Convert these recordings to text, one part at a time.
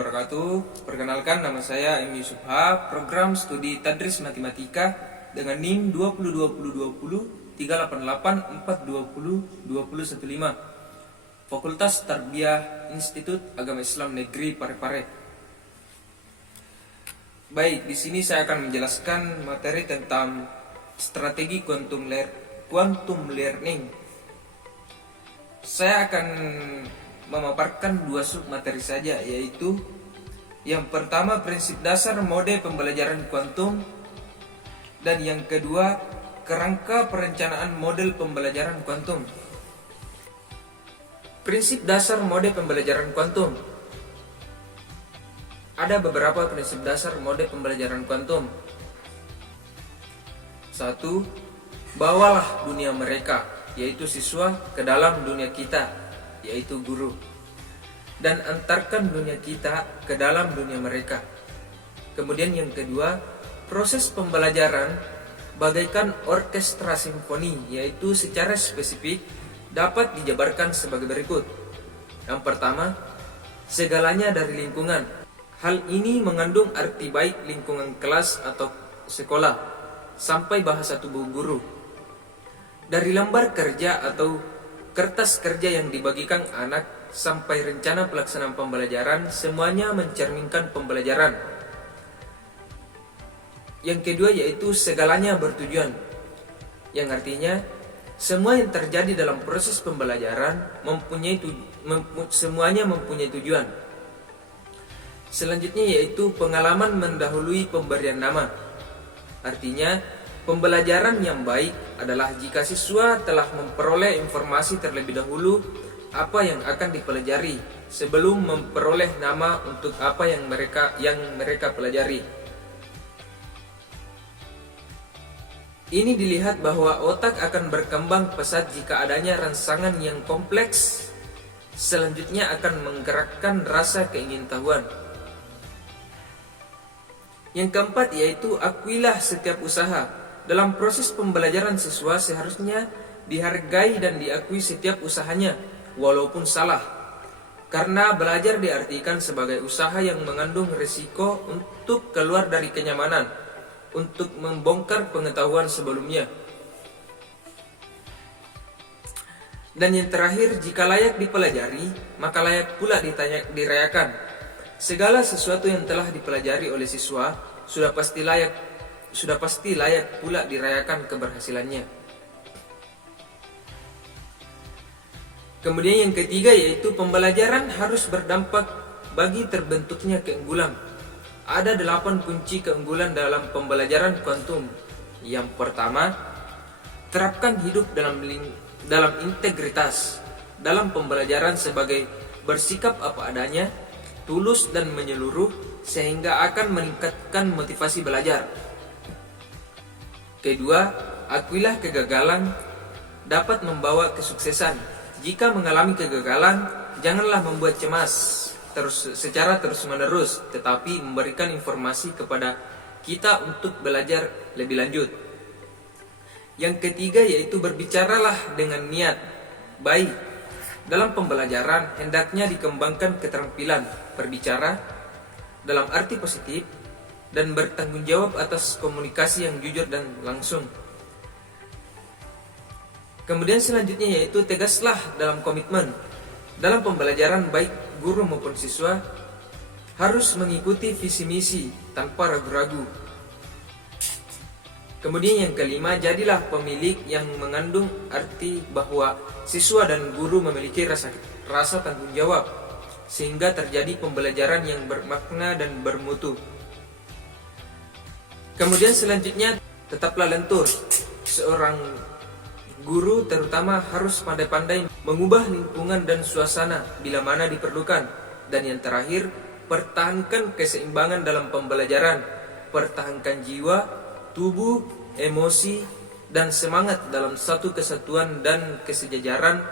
wabarakatuh. Perkenalkan, nama saya M. Yusufha, program studi Tadris Matematika dengan NIM 202020 388420215, Fakultas Tarbiyah Institut Agama Islam Negeri Parepare. Baik, di sini saya akan menjelaskan materi tentang strategi quantum learning. Saya akan memaparkan dua submateri saja, yaitu yang pertama prinsip dasar mode pembelajaran kuantum, dan yang kedua kerangka perencanaan model pembelajaran kuantum. Prinsip dasar mode pembelajaran kuantum. Ada beberapa prinsip dasar mode pembelajaran kuantum. 1. Bawalah dunia mereka, yaitu siswa, ke dalam dunia kita, yaitu guru, dan antarkan dunia kita ke dalam dunia mereka. Kemudian yang kedua, proses pembelajaran bagaikan orkestra simfoni, yaitu secara spesifik dapat dijabarkan sebagai berikut. Yang pertama, segalanya dari lingkungan. Hal ini mengandung arti baik lingkungan kelas atau sekolah, sampai bahasa tubuh guru. Dari lembar kerja atau kertas kerja yang dibagikan anak sampai rencana pelaksanaan pembelajaran, semuanya mencerminkan pembelajaran. Yang kedua yaitu segalanya bertujuan, yang artinya semua yang terjadi dalam proses pembelajaran semuanya mempunyai tujuan. Selanjutnya yaitu pengalaman mendahului pemberian nama. Artinya pembelajaran yang baik adalah jika siswa telah memperoleh informasi terlebih dahulu apa yang akan dipelajari sebelum memperoleh nama untuk apa yang mereka pelajari. Ini dilihat bahwa otak akan berkembang pesat jika adanya rangsangan yang kompleks. Selanjutnya akan menggerakkan rasa keingintahuan. Yang keempat yaitu akuilah setiap usaha. Dalam proses pembelajaran siswa seharusnya dihargai dan diakui setiap usahanya, walaupun salah. Karena belajar diartikan sebagai usaha yang mengandung risiko untuk keluar dari kenyamanan, untuk membongkar pengetahuan sebelumnya. Dan yang terakhir, jika layak dipelajari, maka layak pula dirayakan. Segala sesuatu yang telah dipelajari oleh siswa sudah pasti layak pula dirayakan keberhasilannya. Kemudian yang ketiga yaitu pembelajaran harus berdampak bagi terbentuknya keunggulan. Ada 8 kunci keunggulan dalam pembelajaran kuantum. Yang pertama, terapkan hidup dalam integritas. Dalam pembelajaran sebagai bersikap apa adanya, tulus dan menyeluruh, sehingga akan meningkatkan motivasi belajar. Kedua, akuilah kegagalan dapat membawa kesuksesan. Jika mengalami kegagalan, janganlah membuat cemas secara terus-menerus, tetapi memberikan informasi kepada kita untuk belajar lebih lanjut. Yang ketiga yaitu berbicaralah dengan niat baik. Dalam pembelajaran hendaknya dikembangkan keterampilan berbicara dalam arti positif dan bertanggung jawab atas komunikasi yang jujur dan langsung. Kemudian selanjutnya yaitu tegaslah dalam komitmen. Dalam pembelajaran baik guru maupun siswa harus mengikuti visi misi tanpa ragu-ragu. Kemudian yang kelima, jadilah pemilik yang mengandung arti bahwa siswa dan guru memiliki rasa tanggung jawab, sehingga terjadi pembelajaran yang bermakna dan bermutu. Kemudian selanjutnya, tetaplah lentur. Seorang guru terutama harus pandai-pandai mengubah lingkungan dan suasana bila mana diperlukan. Dan yang terakhir, pertahankan keseimbangan dalam pembelajaran. Pertahankan jiwa, tubuh, emosi, dan semangat dalam satu kesatuan dan kesejajaran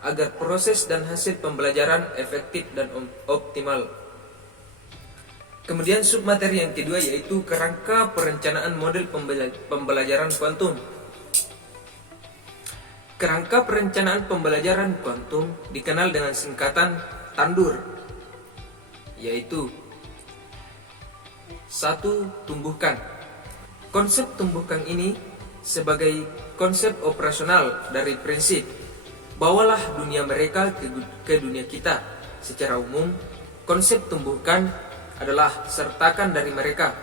agar proses dan hasil pembelajaran efektif dan optimal. Kemudian submateri yang kedua yaitu kerangka perencanaan model pembelajaran kuantum. Kerangka perencanaan pembelajaran kuantum dikenal dengan singkatan TANDUR, yaitu 1. Tumbuhkan. Konsep tumbuhkan ini sebagai konsep operasional dari prinsip bawalah dunia mereka ke dunia kita. Secara umum, konsep tumbuhkan adalah sertakan dari mereka,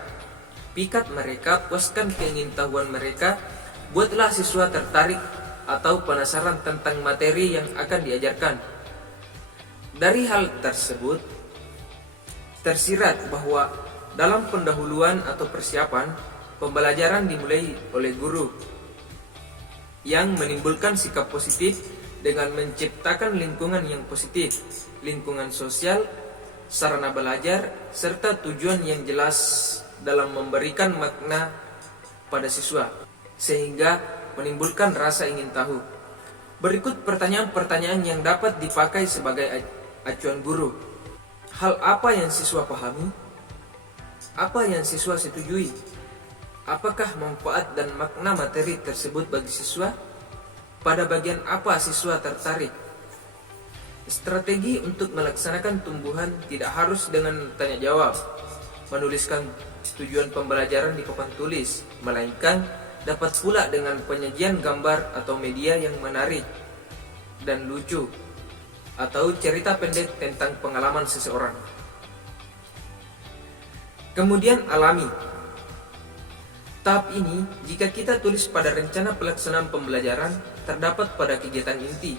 pikat mereka, puaskan keingintahuan mereka, buatlah siswa tertarik atau penasaran tentang materi yang akan diajarkan. Dari hal tersebut, tersirat bahwa dalam pendahuluan atau persiapan, pembelajaran dimulai oleh guru yang menimbulkan sikap positif dengan menciptakan lingkungan yang positif, lingkungan sosial, sarana belajar, serta tujuan yang jelas dalam memberikan makna pada siswa, sehingga menimbulkan rasa ingin tahu. Berikut pertanyaan-pertanyaan yang dapat dipakai sebagai acuan guru. Hal apa yang siswa pahami? Apa yang siswa setujui? Apakah manfaat dan makna materi tersebut bagi siswa? Pada bagian apa siswa tertarik? Strategi untuk melaksanakan tumbuhan tidak harus dengan tanya jawab, menuliskan tujuan pembelajaran di papan tulis, melainkan dapat pula dengan penyajian gambar atau media yang menarik dan lucu, atau cerita pendek tentang pengalaman seseorang. Kemudian alami. Tahap ini, jika kita tulis pada rencana pelaksanaan pembelajaran, terdapat pada kegiatan inti.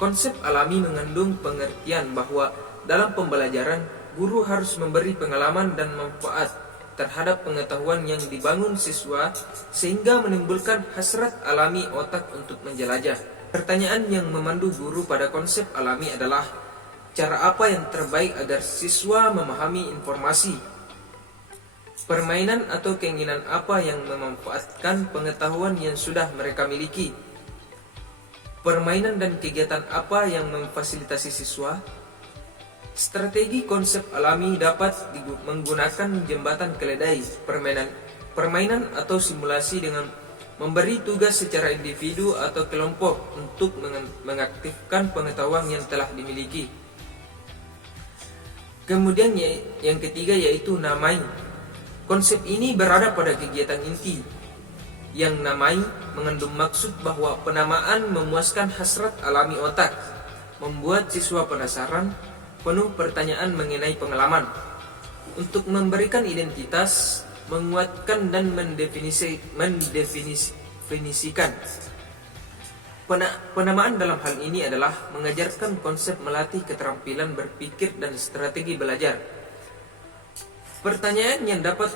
Konsep alami mengandung pengertian bahwa dalam pembelajaran, guru harus memberi pengalaman dan manfaat terhadap pengetahuan yang dibangun siswa sehingga menimbulkan hasrat alami otak untuk menjelajah. Pertanyaan yang memandu guru pada konsep alami adalah, cara apa yang terbaik agar siswa memahami informasi? Permainan atau keinginan apa yang memanfaatkan pengetahuan yang sudah mereka miliki? Permainan dan kegiatan apa yang memfasilitasi siswa? Strategi konsep alami dapat menggunakan jembatan keledai, permainan atau simulasi dengan memberi tugas secara individu atau kelompok untuk mengaktifkan pengetahuan yang telah dimiliki. Kemudian yang ketiga yaitu namai. Konsep ini berada pada kegiatan inti. Yang namai mengandung maksud bahwa penamaan memuaskan hasrat alami otak, membuat siswa penasaran, penuh pertanyaan mengenai pengalaman, untuk memberikan identitas, menguatkan dan mendefinisikan. Penamaan dalam hal ini adalah mengajarkan konsep melatih keterampilan berpikir dan strategi belajar. Pertanyaan yang dapat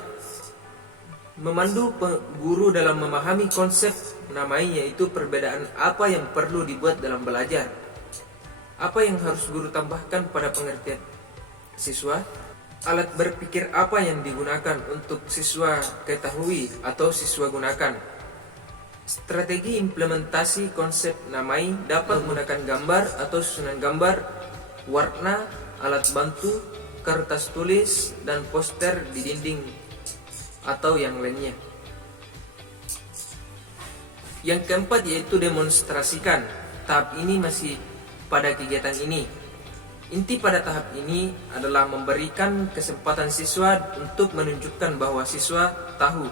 memandu guru dalam memahami konsep namai yaitu perbedaan apa yang perlu dibuat dalam belajar. Apa yang harus guru tambahkan pada pengertian siswa? Alat berpikir apa yang digunakan untuk siswa ketahui atau siswa gunakan? Strategi implementasi konsep namai dapat menggunakan gambar atau susunan gambar, warna, alat bantu, kertas tulis, dan poster di dinding atau yang lainnya. Yang keempat yaitu demonstrasikan. Tahap ini masih pada kegiatan ini. Inti pada tahap ini adalah memberikan kesempatan siswa untuk menunjukkan bahwa siswa tahu.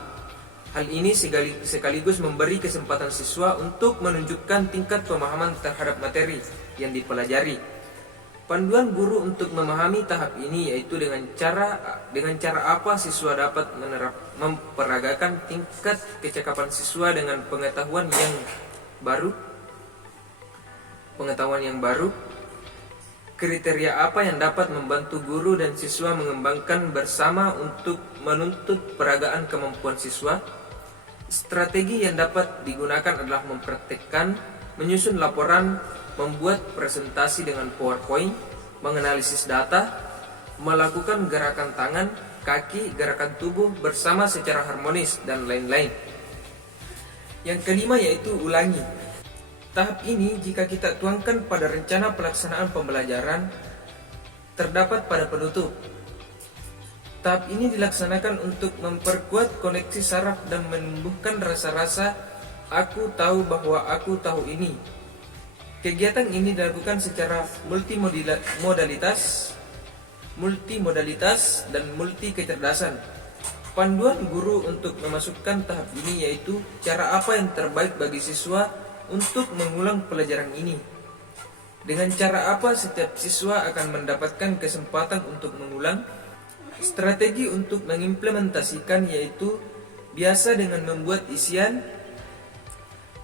Hal ini sekaligus memberi kesempatan siswa untuk menunjukkan tingkat pemahaman terhadap materi yang dipelajari. Panduan guru untuk memahami tahap ini yaitu dengan cara apa siswa dapat memperagakan tingkat kecakapan siswa dengan pengetahuan yang baru, kriteria apa yang dapat membantu guru dan siswa mengembangkan bersama untuk menuntut peragaan kemampuan siswa. Strategi yang dapat digunakan adalah mempraktikkan, menyusun laporan, membuat presentasi dengan PowerPoint, menganalisis data, melakukan gerakan tangan, kaki, gerakan tubuh bersama secara harmonis, dan lain-lain. Yang kelima yaitu ulangi. Tahap ini jika kita tuangkan pada rencana pelaksanaan pembelajaran, terdapat pada penutup. Tahap ini dilaksanakan untuk memperkuat koneksi saraf dan menumbuhkan rasa-rasa aku tahu bahwa aku tahu ini. Kegiatan ini dilakukan secara multimodalitas, multimodalitas, dan multi kecerdasan. Panduan guru untuk memasukkan tahap ini yaitu cara apa yang terbaik bagi siswa untuk mengulang pelajaran ini. Dengan cara apa setiap siswa akan mendapatkan kesempatan untuk mengulang. Strategi untuk mengimplementasikan yaitu biasa dengan membuat isian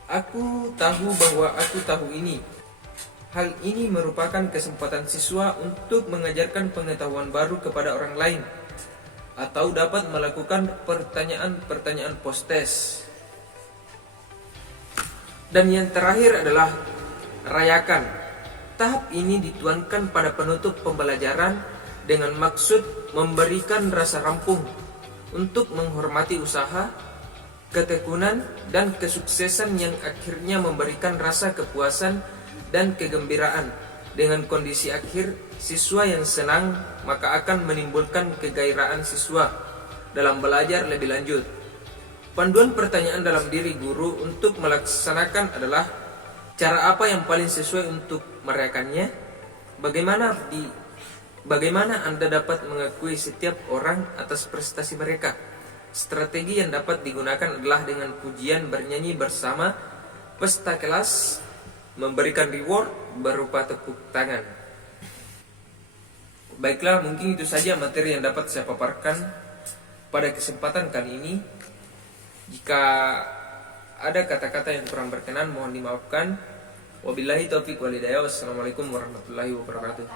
"Aku tahu bahwa aku tahu ini". Hal ini merupakan kesempatan siswa untuk mengajarkan pengetahuan baru kepada orang lain atau dapat melakukan pertanyaan-pertanyaan post-test. Dan yang terakhir adalah rayakan. Tahap ini dituangkan pada penutup pembelajaran dengan maksud memberikan rasa rampung untuk menghormati usaha, ketekunan, dan kesuksesan yang akhirnya memberikan rasa kepuasan dan kegembiraan. Dengan kondisi akhir siswa yang senang, maka akan menimbulkan kegairahan siswa dalam belajar lebih lanjut. Panduan pertanyaan dalam diri guru untuk melaksanakan adalah cara apa yang paling sesuai untuk merayakannya. Bagaimana Anda dapat mengakui setiap orang atas prestasi mereka. Strategi yang dapat digunakan adalah dengan pujian, bernyanyi bersama, pesta kelas, memberikan reward berupa tepuk tangan. Baiklah, mungkin itu saja materi yang dapat saya paparkan pada kesempatan kali ini. Jika ada kata-kata yang kurang berkenan, mohon dimaafkan. Wabillahi taufiq wal hidayah. Wassalamualaikum warahmatullahi wabarakatuh.